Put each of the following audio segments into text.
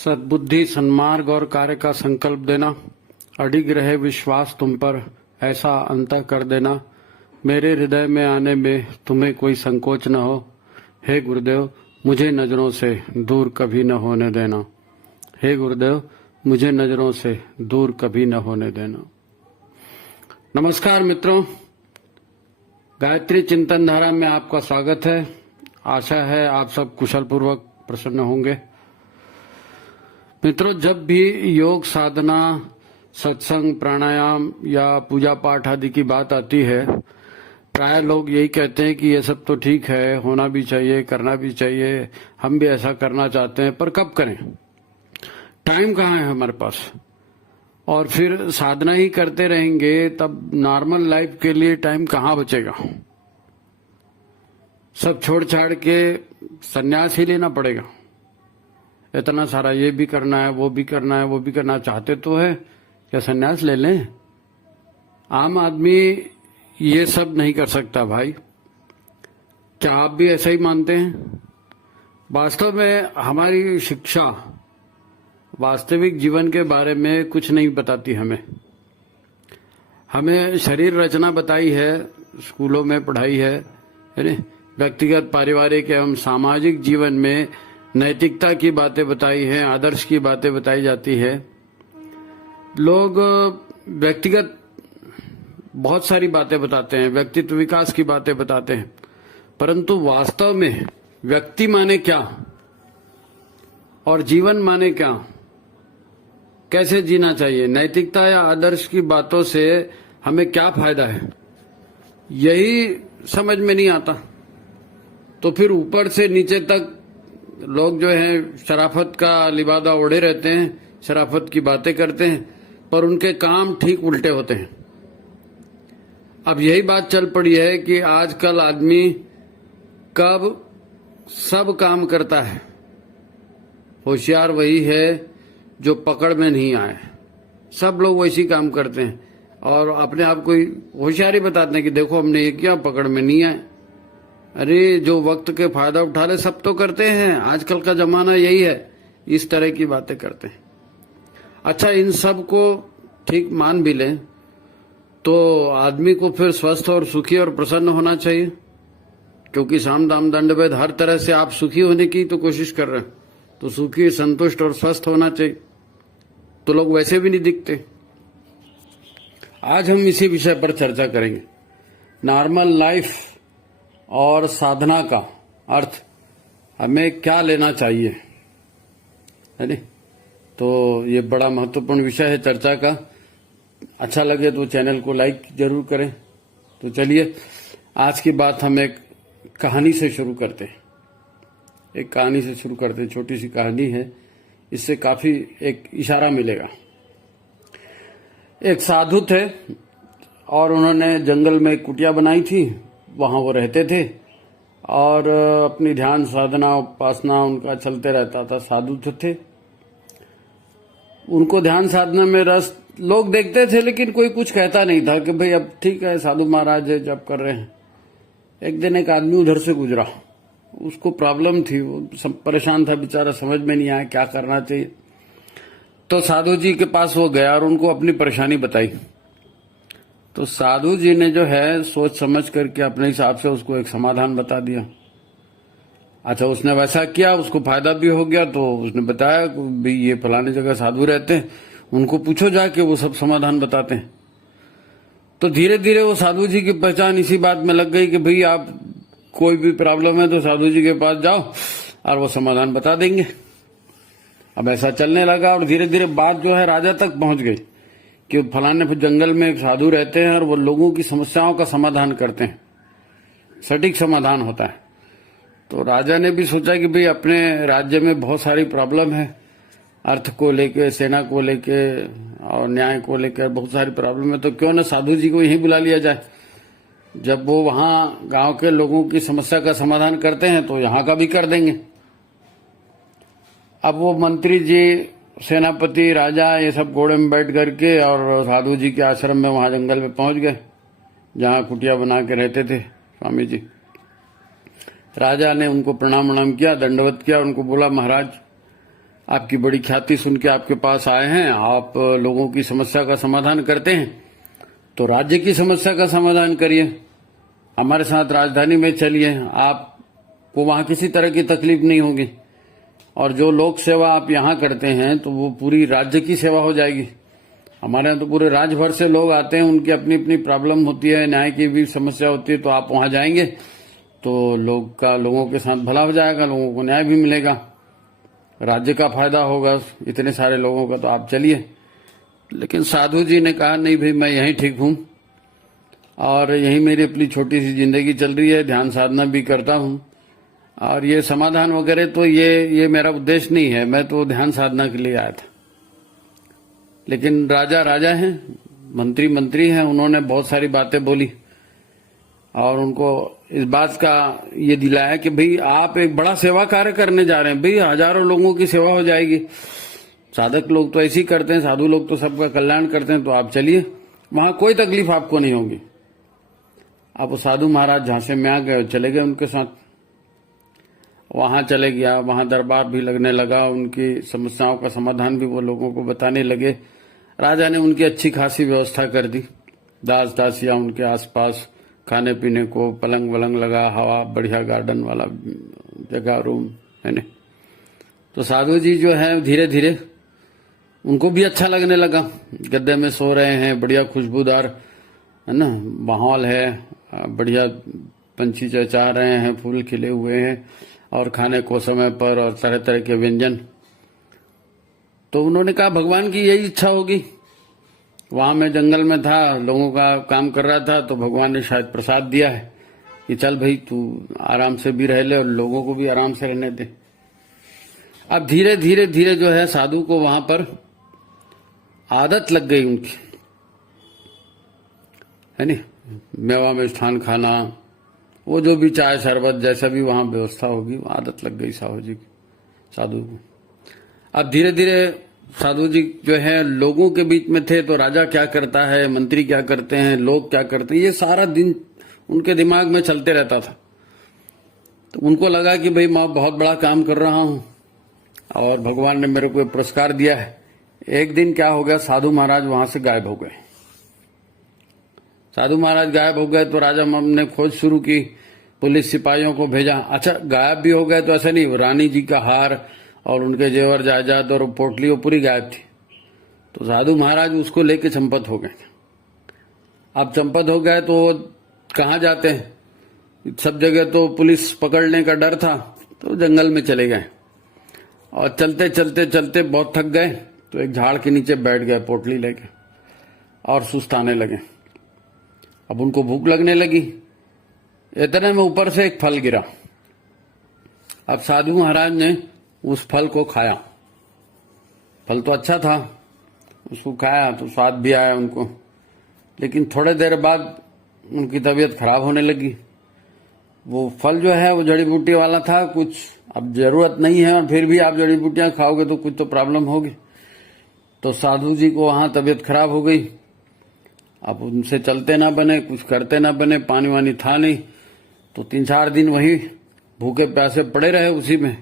सद्बुद्धि, सन्मार्ग और कार्य का संकल्प देना, अडिग रहे विश्वास तुम पर, ऐसा अंतः कर देना, मेरे हृदय में आने में तुम्हें कोई संकोच न हो। हे गुरुदेव, मुझे नजरों से दूर कभी न होने देना। हे गुरुदेव, मुझे नजरों से दूर कभी न होने देना। नमस्कार मित्रों, गायत्री चिंतन धारा में आपका स्वागत है। आशा है आप सब कुशल पूर्वक प्रसन्न होंगे। मित्रों, जब भी योग साधना, सत्संग, प्राणायाम या पूजा पाठ आदि की बात आती है, प्राय लोग यही कहते हैं कि ये सब तो ठीक है, होना भी चाहिए, करना भी चाहिए, हम भी ऐसा करना चाहते हैं, पर कब करें? टाइम कहाँ है हमारे पास? और फिर साधना ही करते रहेंगे तब नॉर्मल लाइफ के लिए टाइम कहाँ बचेगा? सब छोड़ छाड़ के संन्यास ही लेना पड़ेगा। इतना सारा ये भी करना है, वो भी करना है, वो भी करना चाहते तो है, क्या संन्यास ले लें? आम आदमी ये सब नहीं कर सकता भाई। क्या आप भी ऐसा ही मानते हैं? वास्तव में हमारी शिक्षा वास्तविक जीवन के बारे में कुछ नहीं बताती। हमें शरीर रचना बताई है, स्कूलों में पढ़ाई है, व्यक्तिगत, पारिवारिक एवं सामाजिक जीवन में नैतिकता की बातें बताई हैं, आदर्श की बातें बताई जाती है। लोग व्यक्तिगत बहुत सारी बातें बताते हैं, व्यक्तित्व विकास की बातें बताते हैं, परंतु वास्तव में व्यक्ति माने क्या और जीवन माने क्या, कैसे जीना चाहिए, नैतिकता या आदर्श की बातों से हमें क्या फायदा है, यही समझ में नहीं आता। तो फिर ऊपर से नीचे तक लोग जो हैं शराफत का लिबादा ओढ़े रहते हैं, शराफत की बातें करते हैं, पर उनके काम ठीक उल्टे होते हैं। अब यही बात चल पड़ी है कि आजकल आदमी कब सब काम करता है। होशियार वही है जो पकड़ में नहीं आए। सब लोग वैसी काम करते हैं और अपने आप को होशियारी बताते हैं कि देखो हमने ये किया, पकड़ में नहीं आए। अरे, जो वक्त के फायदा उठा ले सब तो करते हैं। आजकल का जमाना यही है, इस तरह की बातें करते हैं। अच्छा, इन सब को ठीक मान भी लें तो आदमी को फिर स्वस्थ और सुखी और प्रसन्न होना चाहिए, क्योंकि साम दाम दंड भेद, हर तरह से आप सुखी होने की तो कोशिश कर रहे हैं, तो सुखी, संतुष्ट और स्वस्थ होना चाहिए। तो लोग वैसे भी नहीं दिखते। आज हम इसी विषय पर चर्चा करेंगे। नॉर्मल लाइफ और साधना का अर्थ हमें क्या लेना चाहिए, है नहीं? तो ये बड़ा महत्वपूर्ण विषय है चर्चा का। अच्छा लगे तो चैनल को लाइक जरूर करें। तो चलिए, आज की बात हम एक कहानी से शुरू करते हैं। एक कहानी से शुरू करते हैं, छोटी सी कहानी है, इससे काफी एक इशारा मिलेगा। एक साधु थे और उन्होंने जंगल में एक कुटिया बनाई थी, वहां वो रहते थे और अपनी ध्यान साधना, उपासना उनका चलते रहता था। साधु थे, उनको ध्यान साधना में रस लोग देखते थे, लेकिन कोई कुछ कहता नहीं था कि भाई अब ठीक है, साधु महाराज है, जब कर रहे हैं। एक दिन एक आदमी उधर से गुजरा, उसको प्रॉब्लम थी, वो परेशान था बेचारा, समझ में नहीं आया क्या करना चाहिए। तो साधु जी के पास वो गया और उनको अपनी परेशानी बताई। तो साधु जी ने जो है सोच समझ करके अपने हिसाब से उसको एक समाधान बता दिया। अच्छा, उसने वैसा किया, उसको फायदा भी हो गया। तो उसने बताया कि भाई ये फलाने जगह साधु रहते हैं, उनको पूछो जाके, वो सब समाधान बताते हैं। तो धीरे धीरे वो साधु जी की पहचान इसी बात में लग गई कि भाई आप कोई भी प्रॉब्लम है तो साधु जी के पास जाओ और वो समाधान बता देंगे। अब ऐसा चलने लगा और धीरे धीरे बात जो है राजा तक पहुंच गई कि फलाने जंगल में एक साधु रहते हैं और वो लोगों की समस्याओं का समाधान करते हैं, सटीक समाधान होता है। तो राजा ने भी सोचा कि भाई अपने राज्य में बहुत सारी प्रॉब्लम है, अर्थ को लेके, सेना को लेके और न्याय को लेकर बहुत सारी प्रॉब्लम है, तो क्यों न साधु जी को यहीं बुला लिया जाए। जब वो वहां गांव के लोगों की समस्या का समाधान करते हैं तो यहाँ का भी कर देंगे। अब वो मंत्री जी, सेनापति, राजा, ये सब घोड़े में बैठ करके और साधु जी के आश्रम में वहां जंगल में पहुंच गए, जहां कुटिया बना के रहते थे स्वामी जी। राजा ने उनको प्रणाम किया, दंडवत किया, उनको बोला महाराज आपकी बड़ी ख्याति सुन के आपके पास आए हैं, आप लोगों की समस्या का समाधान करते हैं, तो राज्य की समस्या का समाधान करिए, हमारे साथ राजधानी में चलिए, आपको वहां किसी तरह की तकलीफ नहीं होगी। और जो लोक सेवा आप यहाँ करते हैं तो वो पूरी राज्य की सेवा हो जाएगी। हमारे यहाँ तो पूरे राज्य भर से लोग आते हैं, उनकी अपनी अपनी प्रॉब्लम होती है, न्याय की भी समस्या होती है, तो आप वहां जाएंगे तो लोगों के साथ भला हो जाएगा, लोगों को न्याय भी मिलेगा, राज्य का फायदा होगा इतने सारे लोगों का। तो आप चलिए। लेकिन साधु जी ने कहा नहीं भाई, मैं यहीं ठीक हूं और यहीं मेरी अपनी छोटी सी जिंदगी चल रही है, ध्यान साधना भी करता हूं, और ये समाधान वगैरह तो ये मेरा उद्देश्य नहीं है, मैं तो ध्यान साधना के लिए आया था। लेकिन राजा राजा हैं, मंत्री मंत्री हैं, उन्होंने बहुत सारी बातें बोली और उनको इस बात का ये दिलाया कि भाई आप एक बड़ा सेवा कार्य करने जा रहे हैं, भाई हजारों लोगों की सेवा हो जाएगी। साधक लोग तो ऐसे ही करते हैं, साधु लोग तो सबका कल्याण करते हैं, तो आप चलिए, वहां कोई तकलीफ आपको नहीं होगी। अब वो साधु महाराज झांसे में आ गए, चले गए उनके साथ, वहां चले गया, वहां दरबार भी लगने लगा, उनकी समस्याओं का समाधान भी वो लोगों को बताने लगे। राजा ने उनकी अच्छी खासी व्यवस्था कर दी, दास दासियां उनके आसपास, खाने पीने को पलंग वलंग लगा, हवा बढ़िया, गार्डन वाला जगह, रूम है ना। तो साधु जी जो है धीरे धीरे उनको भी अच्छा लगने लगा, गद्दे में सो रहे हैं, बढ़िया खुशबूदार है ना माहौल है, बढ़िया पंछी चहचहा रहे हैं, फूल खिले हुए हैं और खाने को समय पर और तरह तरह के व्यंजन। तो उन्होंने कहा भगवान की यही इच्छा होगी। वहां मैं जंगल में था, लोगों का काम कर रहा था, तो भगवान ने शायद प्रसाद दिया है कि चल भाई तू आराम से भी रह ले और लोगों को भी आराम से रहने दे। अब धीरे धीरे धीरे जो है साधु को वहां पर आदत लग गई उनकी, है नी, मेवा में स्थान खाना, वो जो भी चाय शरबत जैसा भी वहां व्यवस्था होगी, वो आदत लग गई साधु को। अब धीरे धीरे साधु जी जो है लोगों के बीच में थे, तो राजा क्या करता है, मंत्री क्या करते हैं, लोग क्या करते हैं, ये सारा दिन उनके दिमाग में चलते रहता था। तो उनको लगा कि भाई मैं बहुत बड़ा काम कर रहा हूं और भगवान ने मेरे को पुरस्कार दिया है। एक दिन क्या हो गया, साधु महाराज वहां से गायब हो गए। साधु महाराज गायब हो गए तो राजा ने खोज शुरू की, पुलिस सिपाहियों को भेजा। अच्छा, गायब भी हो गए तो ऐसा नहीं, रानी जी का हार और उनके जेवर जायदाद और पोटली वो पूरी गायब थी। तो साधु महाराज उसको लेके चंपत हो गए। अब चंपत हो गए तो कहाँ जाते हैं, सब जगह तो पुलिस पकड़ने का डर था, तो जंगल में चले गए और चलते चलते चलते बहुत थक गए, तो एक झाड़ के नीचे बैठ गए पोटली लेके और सुस्ताने लगे। अब उनको भूख लगने लगी, इतने में ऊपर से एक फल गिरा। अब साधु महाराज ने उस फल को खाया, फल तो अच्छा था, उसको खाया तो स्वाद भी आया उनको, लेकिन थोड़े देर बाद उनकी तबीयत खराब होने लगी। वो फल जो है वो जड़ी बूटी वाला था, कुछ अब जरूरत नहीं है और फिर भी आप जड़ी बूटियां खाओगे तो कुछ तो प्रॉब्लम होगी। तो साधु जी को वहां तबीयत खराब हो गई। अब उनसे चलते ना बने, कुछ करते ना बने, पानी वानी था नहीं, तो 3-4 दिन वहीं भूखे प्यासे पड़े रहे, उसी में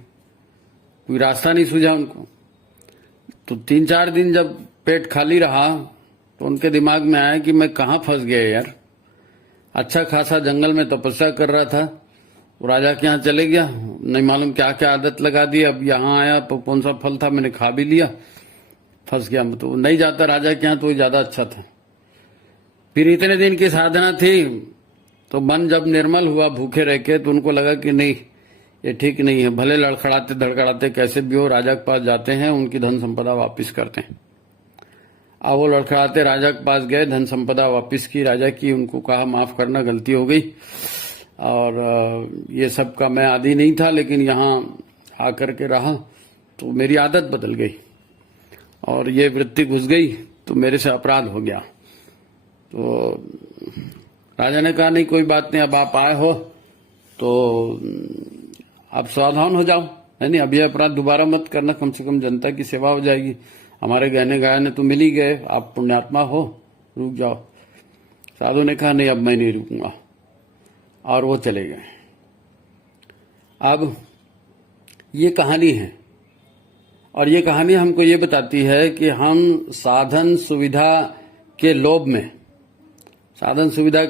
कोई रास्ता नहीं सूझा उनको। तो 3-4 दिन जब पेट खाली रहा तो उनके दिमाग में आया कि मैं कहाँ फंस गया यार, अच्छा खासा जंगल में तपस्या कर रहा था, वो राजा के यहाँ चले गया, नहीं मालूम क्या क्या आदत लगा दी, अब यहाँ आया तो कौन सा फल था मैंने खा भी लिया, फंस गया। तो नहीं जाता राजा के यहाँ तो ज्यादा अच्छा था। फिर इतने दिन की साधना थी, तो मन जब निर्मल हुआ भूखे रह के, तो उनको लगा कि नहीं ये ठीक नहीं है, भले लड़खड़ाते धड़खड़ाते कैसे भी हो राजा के पास जाते हैं, उनकी धन संपदा वापिस करते हैं। अब वो लड़खड़ाते राजा के पास गए, धन संपदा वापिस की राजा की, उनको कहा माफ करना गलती हो गई और ये सब का मैं आदी नहीं था, लेकिन यहाँ आकर के रहा तो मेरी आदत बदल गई और ये वृत्ति घुस गई तो मेरे से अपराध हो गया। तो राजा ने कहा नहीं कोई बात नहीं, अब आप आए हो तो आप सावधान हो जाओ, है नहीं, अब ये अपराध दोबारा मत करना, कम से कम जनता की सेवा हो जाएगी, हमारे गहने गहने तो मिल ही गए, आप पुण्यात्मा हो, रुक जाओ। साधु ने कहा नहीं अब मैं नहीं रुकूंगा और वो चले गए। अब ये कहानी है और ये कहानी हमको ये बताती है कि हम साधन सुविधा के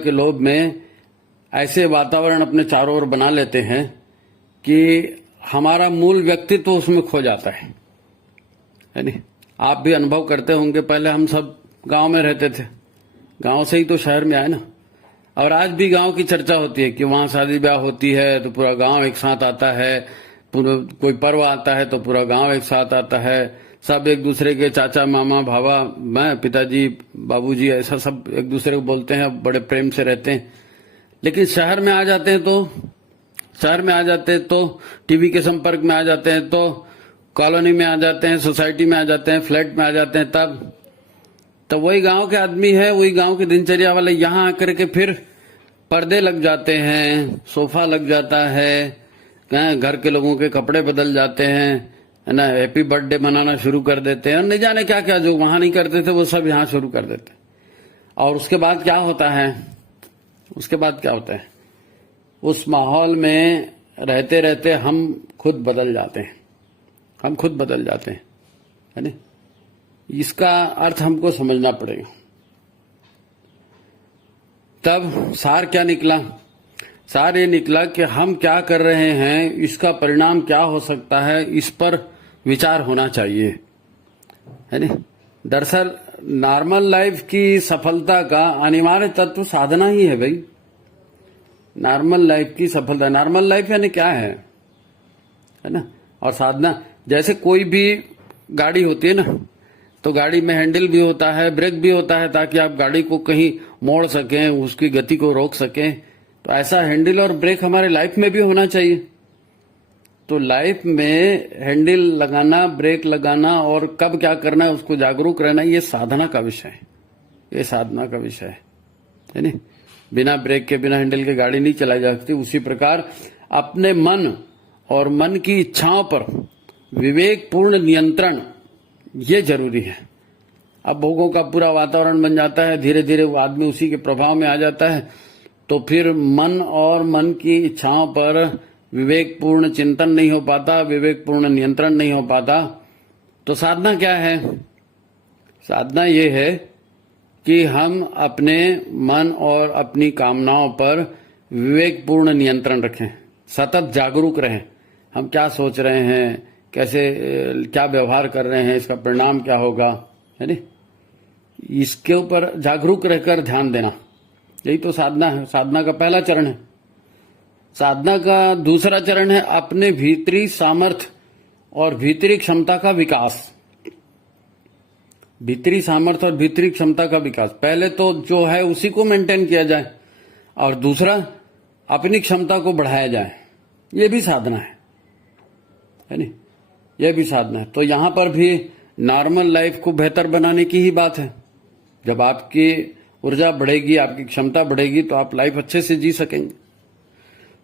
लोभ में ऐसे वातावरण अपने चारों ओर बना लेते हैं कि हमारा मूल व्यक्तित्व उसमें खो जाता है नहीं? आप भी अनुभव करते होंगे, पहले हम सब गांव में रहते थे, गांव से ही तो शहर में आए ना। और आज भी गांव की चर्चा होती है कि वहां शादी ब्याह होती है तो पूरा गांव एक साथ आता है, कोई पर्व आता है तो पूरा गांव एक साथ आता है, सब एक दूसरे के चाचा मामा भावा मैं पिताजी बाबूजी ऐसा सब एक दूसरे को बोलते हैं, बड़े प्रेम से रहते हैं। लेकिन शहर में आ जाते हैं तो टीवी के संपर्क में आ जाते हैं, तो कॉलोनी में आ जाते हैं, सोसाइटी में आ जाते हैं, फ्लैट में आ जाते हैं, तब वही गांव के आदमी है, वही गांव की दिनचर्या वाले यहाँ आकर के फिर पर्दे लग जाते हैं, सोफा लग जाता है, घर के लोगों के कपड़े बदल जाते हैं, है ना, हैप्पी बर्थडे मनाना शुरू कर देते हैं, और नहीं जाने क्या क्या जो वहां नहीं करते थे वो सब यहाँ शुरू कर देते हैं। और उसके बाद क्या होता है, उस माहौल में रहते रहते हम खुद बदल जाते हैं, है ना। इसका अर्थ हमको समझना पड़ेगा। तब सार क्या निकला? सार ये निकला कि हम क्या कर रहे हैं, इसका परिणाम क्या हो सकता है, इस पर विचार होना चाहिए, है ना। दरअसल नॉर्मल लाइफ की सफलता का अनिवार्य तत्व साधना ही है भाई। नॉर्मल लाइफ की सफलता, नॉर्मल लाइफ यानी क्या है ना। और साधना, जैसे कोई भी गाड़ी होती है ना, तो गाड़ी में हैंडल भी होता है, ब्रेक भी होता है, ताकि आप गाड़ी को कहीं मोड़ सकें, उसकी गति को रोक सकें। तो ऐसा हैंडल और ब्रेक हमारे लाइफ में भी होना चाहिए। तो लाइफ में हैंडल लगाना, ब्रेक लगाना और कब क्या करना है उसको जागरूक रहना, ये साधना का विषय है नहीं। बिना ब्रेक के, बिना हैंडल के गाड़ी नहीं चलाई जा सकती। उसी प्रकार अपने मन और मन की इच्छाओं पर विवेकपूर्ण नियंत्रण ये जरूरी है। अब भोगों का पूरा वातावरण बन जाता है, धीरे धीरे वो आदमी उसी के प्रभाव में आ जाता है, तो फिर मन और मन की इच्छाओं पर विवेकपूर्ण चिंतन नहीं हो पाता, विवेकपूर्ण नियंत्रण नहीं हो पाता। तो साधना क्या है? साधना ये है कि हम अपने मन और अपनी कामनाओं पर विवेकपूर्ण नियंत्रण रखें, सतत जागरूक रहें। हम क्या सोच रहे हैं, कैसे क्या व्यवहार कर रहे हैं, इसका परिणाम क्या होगा, है नी। इसके ऊपर जागरूक रहकर ध्यान देना, यही तो साधना है। साधना का पहला चरण है। साधना का दूसरा चरण है अपने भीतरी सामर्थ्य और भीतरी क्षमता का विकास। भीतरी सामर्थ्य और भीतरी क्षमता का विकास, पहले तो जो है उसी को मेंटेन किया जाए, और दूसरा अपनी क्षमता को बढ़ाया जाए। ये भी साधना है नी, यह भी साधना है। तो यहां पर भी नॉर्मल लाइफ को बेहतर बनाने की ही बात है। जब आपकी ऊर्जा बढ़ेगी, आपकी क्षमता बढ़ेगी, तो आप लाइफ अच्छे से जी सकेंगे।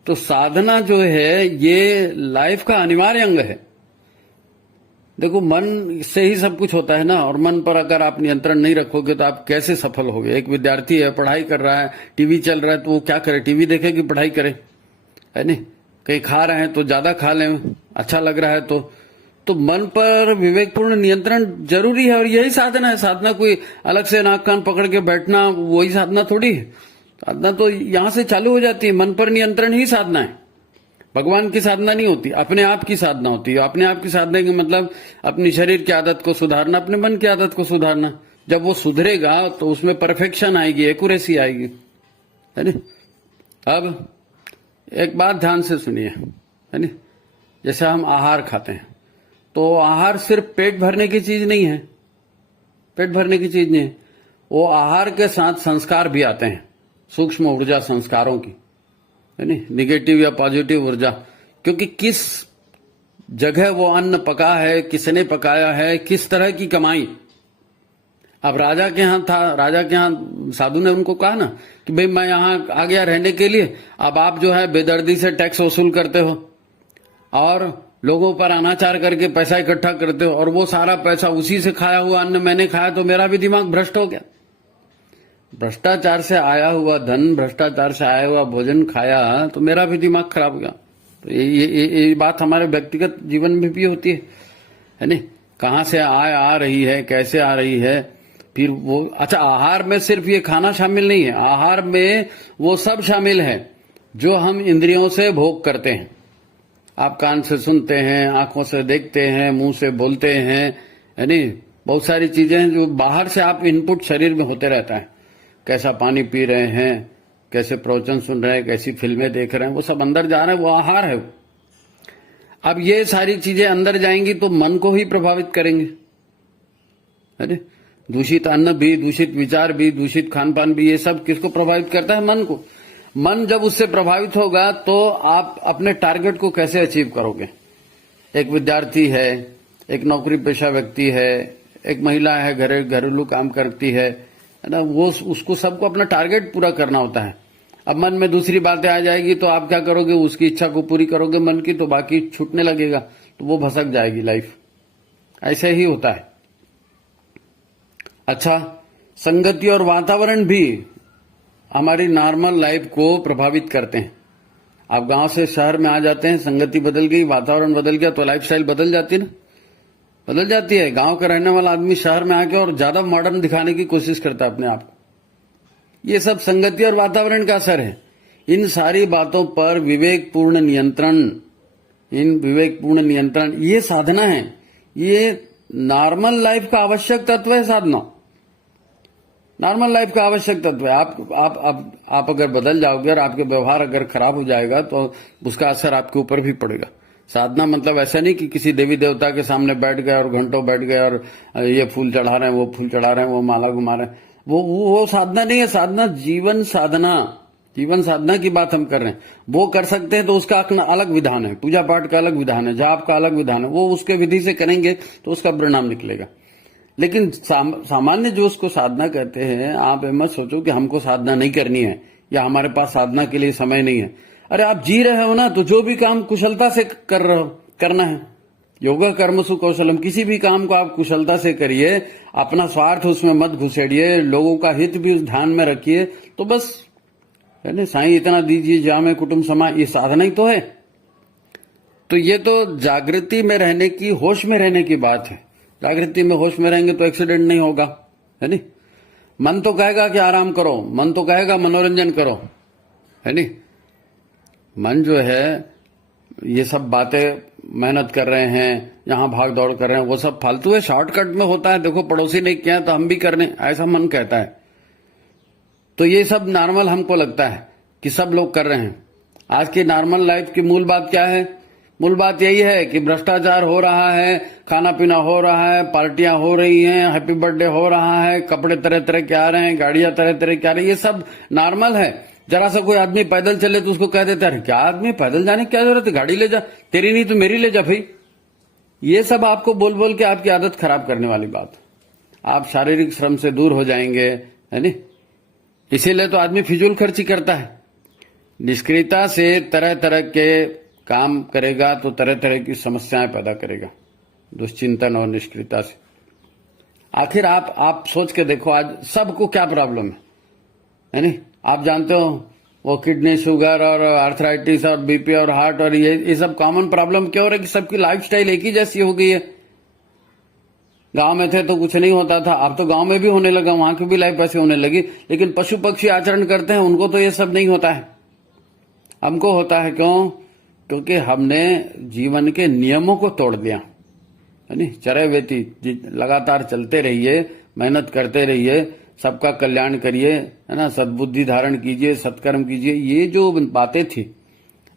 तो साधना जो है ये लाइफ का अनिवार्य अंग है। देखो, मन से ही सब कुछ होता है ना, और मन पर अगर आप नियंत्रण नहीं रखोगे तो आप कैसे सफल होगे। एक विद्यार्थी है, पढ़ाई कर रहा है, टीवी चल रहा है, तो वो क्या करे? टीवी देखे कि पढ़ाई करे, है नहीं। कहीं खा रहे हैं तो ज्यादा खा लें, अच्छा लग रहा है तो मन पर विवेकपूर्ण नियंत्रण जरूरी है, और यही साधना है। साधना कोई अलग से नाक कान पकड़ के बैठना, वही साधना थोड़ी है। साधना तो यहां से चालू हो जाती है, मन पर नियंत्रण ही साधना है। भगवान की साधना नहीं होती, अपने आप की साधना होती है। अपने आप की साधना का मतलब अपनी शरीर की आदत को सुधारना, अपने मन की आदत को सुधारना। जब वो सुधरेगा तो उसमें परफेक्शन आएगी, एक्यूरेसी आएगी, है नी। अब एक बात ध्यान से सुनिए, है नी। जैसे हम आहार खाते हैं, तो आहार सिर्फ पेट भरने की चीज नहीं है, वो आहार के साथ संस्कार भी आते हैं, सूक्ष्म ऊर्जा संस्कारों की, है नी, निगेटिव या पॉजिटिव ऊर्जा। क्योंकि किस जगह वो अन्न पका है, किसने पकाया है, किस तरह की कमाई। अब राजा के यहाँ साधु ने उनको कहा ना कि भाई मैं यहाँ आ गया रहने के लिए, अब आप जो है बेदर्दी से टैक्स वसूल करते हो और लोगों पर अनाचार करके पैसा इकट्ठा करते हो, और वो सारा पैसा उसी से खाया हुआ अन्न मैंने खाया, तो मेरा भी दिमाग भ्रष्ट हो गया। भ्रष्टाचार से आया हुआ धन, भ्रष्टाचार से आया हुआ भोजन खाया तो मेरा भी दिमाग खराब हो गया। तो ये बात हमारे व्यक्तिगत जीवन में भी होती है। है नहीं, कहाँ से आ रही है, कैसे आ रही है, फिर वो अच्छा आहार में सिर्फ ये खाना शामिल नहीं है, आहार में वो सब शामिल है जो हम इंद्रियों से भोग करते हैं। आप कान से सुनते हैं, आंखों से देखते हैं, मुंह से बोलते हैं, है नहीं, बहुत सारी चीजें हैं जो बाहर से आप इनपुट शरीर में होते रहता है। कैसा पानी पी रहे हैं, कैसे प्रवचन सुन रहे हैं, कैसी फिल्में देख रहे हैं, वो सब अंदर जा रहे हैं, वो आहार है। अब ये सारी चीजें अंदर जाएंगी तो मन को ही प्रभावित करेंगे, है नहीं। दूषित अन्न भी, दूषित विचार भी, दूषित खान पान भी, ये सब किसको प्रभावित करता है? मन को। मन जब उससे प्रभावित होगा तो आप अपने टारगेट को कैसे अचीव करोगे? एक विद्यार्थी है, एक नौकरी पेशा व्यक्ति है, एक महिला है, घरेलू काम करती है ना, वो उसको सबको अपना टारगेट पूरा करना होता है। अब मन में दूसरी बातें आ जाएगी तो आप क्या करोगे? उसकी इच्छा को पूरी करोगे मन की, तो बाकी छूटने लगेगा, तो वो भसक जाएगी लाइफ। ऐसे ही होता है। अच्छा, संगति और वातावरण भी हमारी नॉर्मल लाइफ को प्रभावित करते हैं। आप गांव से शहर में आ जाते हैं, संगति बदल गई, वातावरण बदल गया, तो लाइफस्टाइल बदल जाती है ना, बदल जाती है। गांव का रहने वाला आदमी शहर में आके और ज्यादा मॉडर्न दिखाने की कोशिश करता है अपने आप को। ये सब संगति और वातावरण का असर है। इन सारी बातों पर विवेकपूर्ण नियंत्रण ये साधना है, ये नॉर्मल लाइफ का आवश्यक तत्व है। साधना नॉर्मल लाइफ का आवश्यक तत्व है। आप अगर बदल जाओगे और आपके व्यवहार अगर खराब हो जाएगा तो उसका असर आपके ऊपर भी पड़ेगा। साधना मतलब ऐसा नहीं कि किसी देवी देवता के सामने बैठ गए और घंटों बैठ गए और ये फूल चढ़ा रहे हैं, वो फूल चढ़ा रहे हैं, वो माला घुमा रहे हैं, वो साधना नहीं है। साधना जीवन साधना की बात हम कर रहे हैं। वो कर सकते हैं तो उसका अलग विधान है, पूजा पाठ का अलग विधान है, जाप का अलग विधान है, वो उसके विधि से करेंगे तो उसका परिणाम निकलेगा। लेकिन सामान्य जो उसको साधना कहते हैं, आप मत सोचो कि हमको साधना नहीं करनी है या हमारे पास साधना के लिए समय नहीं है। अरे आप जी रहे हो ना, तो जो भी काम कुशलता से कर रहे हो करना है। योगा कर्मसु कौशलम, किसी भी काम को आप कुशलता से करिए, अपना स्वार्थ उसमें मत घुसेड़िए, लोगों का हित भी उस ध्यान में रखिए, तो बस है ना, साईं इतना दीजिए जामे कुटुंब समा, ये साधना ही तो है। तो ये तो जागृति में रहने की, होश में रहने की बात है। जागृति में होश में रहेंगे तो एक्सीडेंट नहीं होगा, है नहीं। मन तो कहेगा कि आराम करो, मन तो कहेगा मनोरंजन करो, है नहीं। मन जो है ये सब बातें मेहनत कर रहे हैं, यहां भाग दौड़ कर रहे हैं, वो सब फालतू है, शॉर्टकट में होता है। देखो पड़ोसी ने किया तो हम भी करने, ऐसा मन कहता है। तो ये सब नॉर्मल हमको लगता है कि सब लोग कर रहे हैं। आज की नॉर्मल लाइफ की मूल बात क्या है? मूल बात यही है कि भ्रष्टाचार हो रहा है, खाना पीना हो रहा है, पार्टियां हो रही हैं, हैप्पी बर्थडे हो रहा है, कपड़े तरह तरह के आ रहे हैं, गाड़ियां तरह तरह की आ रही है, ये सब नॉर्मल है। जरा सा कोई आदमी पैदल चले तो उसको कह देता है, क्या आदमी पैदल जाने की क्या जरूरत है, गाड़ी ले जा, तेरी नहीं तो मेरी ले जा भाई। ये सब आपको बोल बोल के आपकी आदत खराब करने वाली बात। आप शारीरिक श्रम से दूर हो जाएंगे, है नहीं। इसीलिए तो आदमी फिजूल खर्ची करता है। निष्क्रियता से तरह तरह के काम करेगा तो तरह तरह की समस्याएं पैदा करेगा, दुश्चिंतन और निष्क्रियता से। आखिर आप सोच के देखो, आज सबको क्या प्रॉब्लम है नहीं। आप जानते हो वो किडनी, शुगर और आर्थराइटिस और बीपी और हार्ट और ये सब कॉमन प्रॉब्लम क्यों हो रहा है कि सबकी लाइफस्टाइल एक ही जैसी हो गई है। गांव में थे तो कुछ नहीं होता था, अब तो गांव में भी होने लगा, वहां की भी लाइफ ऐसी होने लगी। लेकिन पशु पक्षी आचरण करते हैं, उनको तो ये सब नहीं होता है, हमको होता है। क्यों? क्योंकि हमने जीवन के नियमों को तोड़ दिया, है नहीं। चरे वेती लगातार चलते रहिए, मेहनत करते रहिए, सबका कल्याण करिए, है ना, सद्बुद्धि धारण कीजिए, सत्कर्म कीजिए, ये जो बातें थी।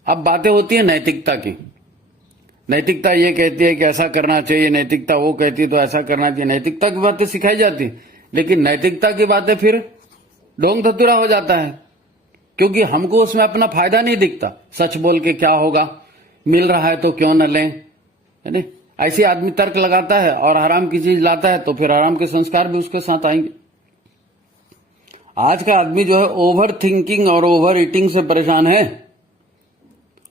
अब बातें होती है नैतिकता की। नैतिकता ये कहती है कि ऐसा करना चाहिए, नैतिकता वो कहती है तो ऐसा करना चाहिए। नैतिकता की बातें सिखाई जाती, लेकिन नैतिकता की बातें फिर ढोंग धतूरा हो जाता है, क्योंकि हमको उसमें अपना फायदा नहीं दिखता। सच बोल के क्या होगा, मिल रहा है तो क्यों न लें, है नहीं। ऐसे आदमी तर्क लगाता है और हराम की चीज लाता है तो फिर हराम के संस्कार भी उसके साथ आएंगे। आज का आदमी जो है ओवर थिंकिंग और ओवर ईटिंग से परेशान है।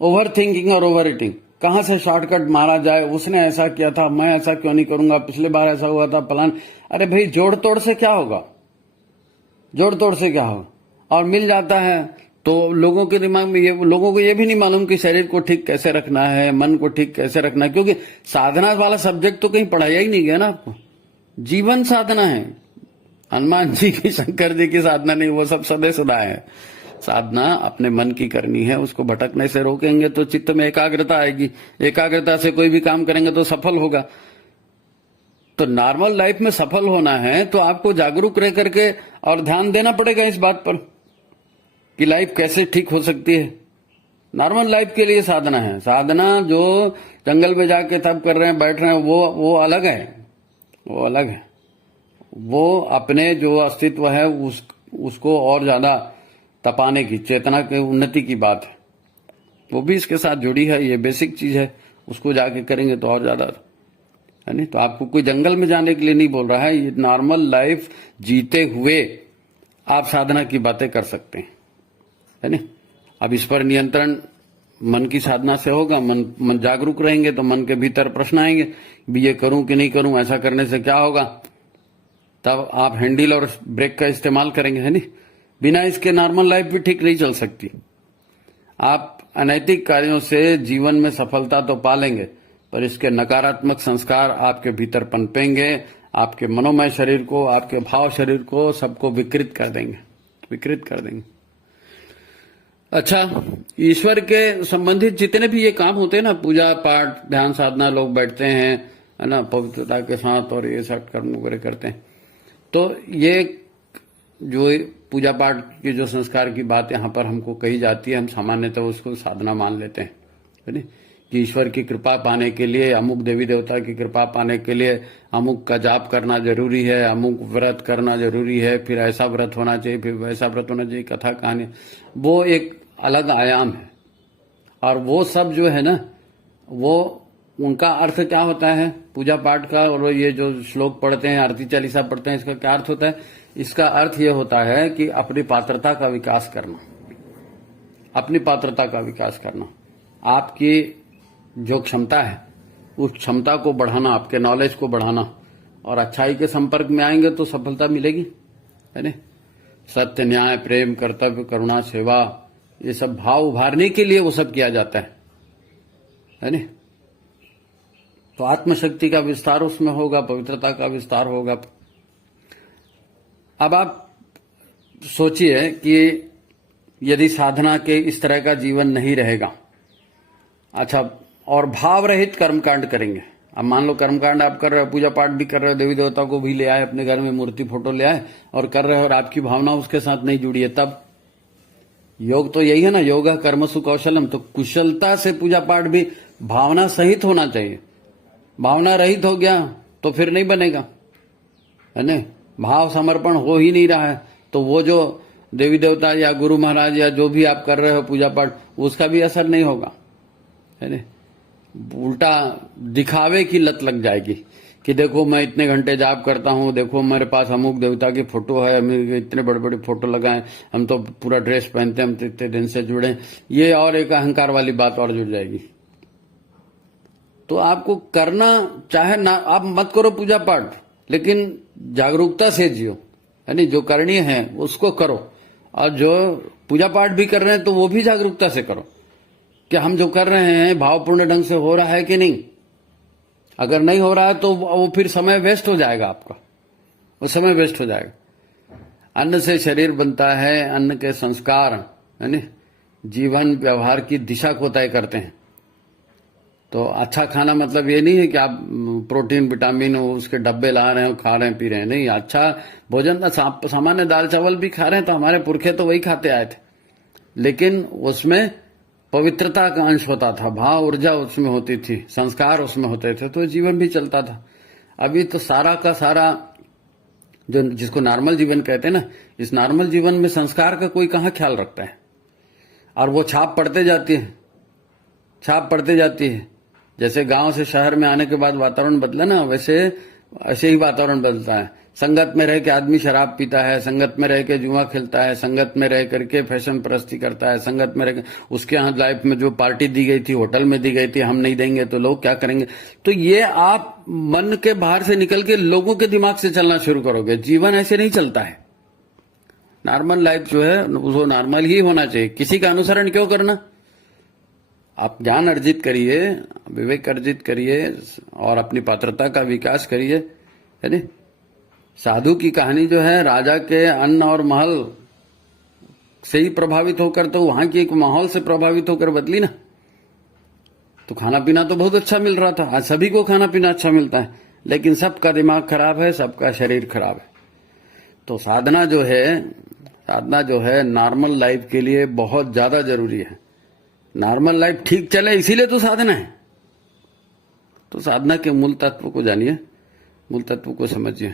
ओवर थिंकिंग और ओवर ईटिंग, कहां से शॉर्टकट मारा जाए, उसने ऐसा किया था मैं ऐसा क्यों नहीं करूंगा, पिछले बार ऐसा हुआ था प्लान। अरे भाई जोड़ तोड़ से क्या होगा, जोड़ तोड़ से क्या होगा। और मिल जाता है तो लोगों के दिमाग में लोगों को ये भी नहीं मालूम कि शरीर को ठीक कैसे रखना है, मन को ठीक कैसे रखना है, क्योंकि साधना वाला सब्जेक्ट तो कहीं पढ़ाया ही नहीं गया ना आपको। जीवन साधना है। हनुमान जी की, शंकर जी की साधना नहीं, वो सब सदा सदा है। साधना अपने मन की करनी है, उसको भटकने से रोकेंगे तो चित्त में एकाग्रता आएगी, एकाग्रता से कोई भी काम करेंगे तो सफल होगा। तो नॉर्मल लाइफ में सफल होना है तो आपको जागरूक रह करके और ध्यान देना पड़ेगा इस बात पर कि लाइफ कैसे ठीक हो सकती है। नॉर्मल लाइफ के लिए साधना है। साधना जो जंगल में जाके तप कर रहे हैं, बैठ रहे हैं, वो अलग है, वो अलग है। वो अपने जो अस्तित्व है उसको और ज्यादा तपाने की, चेतना के उन्नति की बात है, वो भी इसके साथ जुड़ी है। ये बेसिक चीज है, उसको जाके करेंगे तो और ज्यादा है। नहीं तो आपको कोई जंगल में जाने के लिए नहीं बोल रहा है, ये नॉर्मल लाइफ जीते हुए आप साधना की बातें कर सकते हैं, है नहीं। अब इस पर नियंत्रण मन की साधना से होगा। मन जागरूक रहेंगे तो मन के भीतर प्रश्न आएंगे, भी ये करूं कि नहीं करूं, ऐसा करने से क्या होगा। तब आप हैंडल और ब्रेक का इस्तेमाल करेंगे, है नहीं। बिना इसके नॉर्मल लाइफ भी ठीक नहीं चल सकती। आप अनैतिक कार्यों से जीवन में सफलता तो पालेंगे, पर इसके नकारात्मक संस्कार आपके भीतर पनपेंगे, आपके मनोमय शरीर को, आपके भाव शरीर को, सबको विकृत कर देंगे, विकृत कर देंगे। अच्छा, ईश्वर के संबंधित जितने भी ये काम होते हैं ना, पूजा पाठ, ध्यान साधना, लोग बैठते हैं, है ना, पवित्रता के साथ, और ये सब कर्म वगैरह करते हैं, तो ये जो पूजा पाठ की जो संस्कार की बात यहाँ पर हमको कही जाती है, हम सामान्यतः उसको साधना मान लेते हैं, है नहीं। कि ईश्वर की कृपा पाने के लिए, अमुक देवी देवता की कृपा पाने के लिए अमुक का जाप करना जरूरी है, अमुक व्रत करना जरूरी है, फिर ऐसा व्रत होना चाहिए, फिर वैसा व्रत होना चाहिए, कथा कहानी, वो एक अलग आयाम है। और वो सब जो है ना, वो उनका अर्थ क्या होता है पूजा पाठ का, और ये जो श्लोक पढ़ते हैं, आरती चालीसा पढ़ते हैं, इसका क्या अर्थ होता है। इसका अर्थ ये होता है कि अपनी पात्रता का विकास करना, अपनी पात्रता का विकास करना, आपकी जो क्षमता है उस क्षमता को बढ़ाना, आपके नॉलेज को बढ़ाना, और अच्छाई के संपर्क में आएंगे तो सफलता मिलेगी, है ना। सत्य, न्याय, प्रेम, कर्तव्य, करुणा, सेवा, ये सब भाव उभारने के लिए वो सब किया जाता है ना। तो आत्मशक्ति का विस्तार उसमें होगा, पवित्रता का विस्तार होगा। अब आप सोचिए कि यदि साधना के इस तरह का जीवन नहीं रहेगा, अच्छा, और भाव रहित कर्मकांड करेंगे। अब मान लो कर्मकांड आप कर रहे हो, पूजा पाठ भी कर रहे हो, देवी देवता को भी ले आए अपने घर में, मूर्ति फोटो ले आए और कर रहे हो, और आपकी भावना उसके साथ नहीं जुड़ी है, तब योग तो यही है ना, योग कर्मसु कौशलम। तो कुशलता से पूजा पाठ भी भावना सहित होना चाहिए। भावना रहित हो गया तो फिर नहीं बनेगा, है ना। भाव समर्पण हो ही नहीं रहा है तो वो जो देवी देवता या गुरु महाराज या जो भी आप कर रहे हो पूजा पाठ, उसका भी असर नहीं होगा, है ना। उल्टा दिखावे की लत लग जाएगी कि देखो मैं इतने घंटे जाप करता हूँ, देखो मेरे पास अमुक देवता की फोटो है, मेरे इतने बड़े बड़े फोटो लगाए, हम तो पूरा ड्रेस पहनते हैं, हम तो इतने दिन से जुड़े, ये और एक अहंकार वाली बात और जुड़ जाएगी। तो आपको करना चाहे ना, आप मत करो पूजा पाठ, लेकिन जागरूकता से जियो, यानी जो करनी है उसको करो, और जो पूजा पाठ भी कर रहे हैं तो वो भी जागरूकता से करो कि हम जो कर रहे हैं भावपूर्ण ढंग से हो रहा है कि नहीं। अगर नहीं हो रहा है तो वो फिर समय वेस्ट हो जाएगा आपका, वो समय वेस्ट हो जाएगा। अन्न से शरीर बनता है, अन्न के संस्कार, है ना, जीवन व्यवहार की दिशा को तय करते हैं। तो अच्छा खाना मतलब ये नहीं है कि आप प्रोटीन विटामिन उसके डब्बे ला रहे हो, खा रहे हैं, पी रहे हैं, नहीं। अच्छा भोजन, सामान्य दाल चावल भी खा रहे हैं तो हमारे पुरखे तो वही खाते आए थे, लेकिन उसमें पवित्रता का अंश होता था, भाव ऊर्जा उसमें होती थी, संस्कार उसमें होते थे, तो जीवन भी चलता था। अभी तो सारा का सारा जो जिसको नॉर्मल जीवन कहते हैं ना, इस नॉर्मल जीवन में संस्कार का कोई कहाँ ख्याल रखता है, और वो छाप पड़ते जाती है, छाप पड़ते जाती है। जैसे गांव से शहर में आने के बाद वातावरण बदला ना, वैसे ऐसे ही वातावरण बदलता है। संगत में रह के आदमी शराब पीता है, संगत में रह के जुआ खेलता है, संगत में रह करके फैशन परस्ती करता है, संगत में रह उसके यहाँ लाइफ में जो पार्टी दी गई थी, होटल में दी गई थी, हम नहीं देंगे तो लोग क्या करेंगे। तो ये आप मन के बाहर से निकल के लोगों के दिमाग से चलना शुरू करोगे। जीवन ऐसे नहीं चलता है। नॉर्मल लाइफ जो है वो नॉर्मल ही होना चाहिए। किसी का अनुसरण क्यों करना? आप ज्ञान अर्जित करिए, विवेक अर्जित करिए और अपनी पात्रता का विकास करिए, है नी? साधु की कहानी जो है राजा के अन्न और महल से ही प्रभावित होकर, तो वहां की एक माहौल से प्रभावित होकर बदली ना। तो खाना पीना तो बहुत अच्छा मिल रहा था, आज सभी को खाना पीना अच्छा मिलता है, लेकिन सबका दिमाग खराब है, सबका शरीर खराब है। तो साधना जो है नॉर्मल लाइफ के लिए बहुत ज्यादा जरूरी है। नॉर्मल लाइफ ठीक चले इसीलिए तो साधना है। तो साधना के मूल तत्व को जानिए, मूल तत्व को समझिए,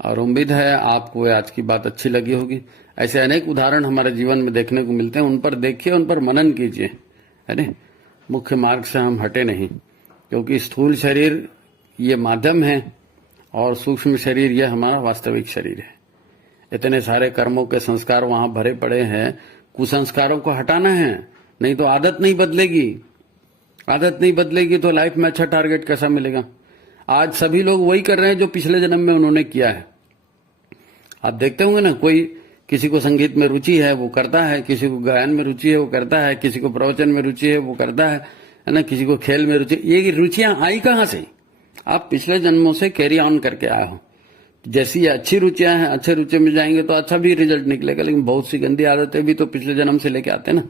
और उम्मीद है आपको आज की बात अच्छी लगी होगी। ऐसे अनेक उदाहरण हमारे जीवन में देखने को मिलते हैं, उन पर देखिए, उन पर मनन कीजिए, है ना? मुख्य मार्ग से हम हटे नहीं, क्योंकि स्थूल शरीर ये माध्यम है और सूक्ष्म शरीर ये हमारा वास्तविक शरीर है। इतने सारे कर्मों के संस्कार वहां भरे पड़े हैं, कुसंस्कारों को हटाना है, नहीं तो आदत नहीं बदलेगी। आदत नहीं बदलेगी तो लाइफ में अच्छा टारगेट कैसा मिलेगा? आज सभी लोग वही कर रहे हैं जो पिछले जन्म में उन्होंने किया है। आप देखते होंगे ना, कोई किसी को संगीत में रुचि है वो करता है, किसी को गायन में रुचि है वो करता है, किसी को प्रवचन में रुचि है वो करता है ना? किसी को खेल में रुचि। ये रुचियां आई कहां से? आप पिछले जन्मों से कैरी ऑन करके आए हो। जैसी अच्छी रुचियां हैं, अच्छे रुचि में जाएंगे तो अच्छा भी रिजल्ट निकलेगा, लेकिन बहुत सी गंदी आदतें भी तो पिछले जन्म से लेके आते हैं ना।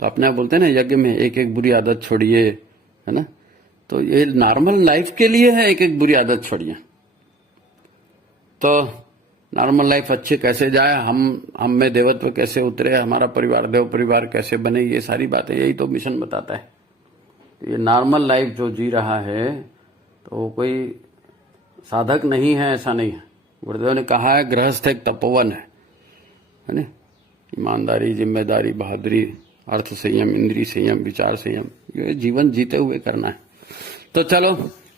तो अपने आप बोलते हैं ना यज्ञ में एक एक बुरी आदत छोड़िए, है ना? तो ये नॉर्मल लाइफ के लिए है, एक एक बुरी आदत छोड़िए। तो नॉर्मल लाइफ अच्छे कैसे जाए, हम में देवत्व कैसे उतरे, हमारा परिवार देव परिवार कैसे बने, ये सारी बातें यही तो मिशन बताता है। ये नॉर्मल लाइफ जो जी रहा है तो कोई साधक नहीं है, ऐसा नहीं है। गुरुदेव ने कहा है गृहस्थ एक तपोवन है ना? ईमानदारी, जिम्मेदारी, बहादुरी, अर्थ संयम, इंद्रिय संयम, विचार संयम, ये जीवन जीते हुए करना है। तो चलो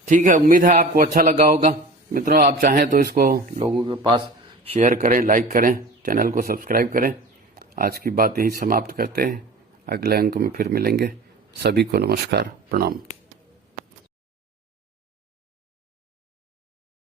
ठीक है, उम्मीद है आपको अच्छा लगा होगा। मित्रों, आप चाहें तो इसको लोगों के पास शेयर करें, लाइक करें, चैनल को सब्सक्राइब करें। आज की बात यही समाप्त करते हैं, अगले अंक में फिर मिलेंगे। सभी को नमस्कार, प्रणाम।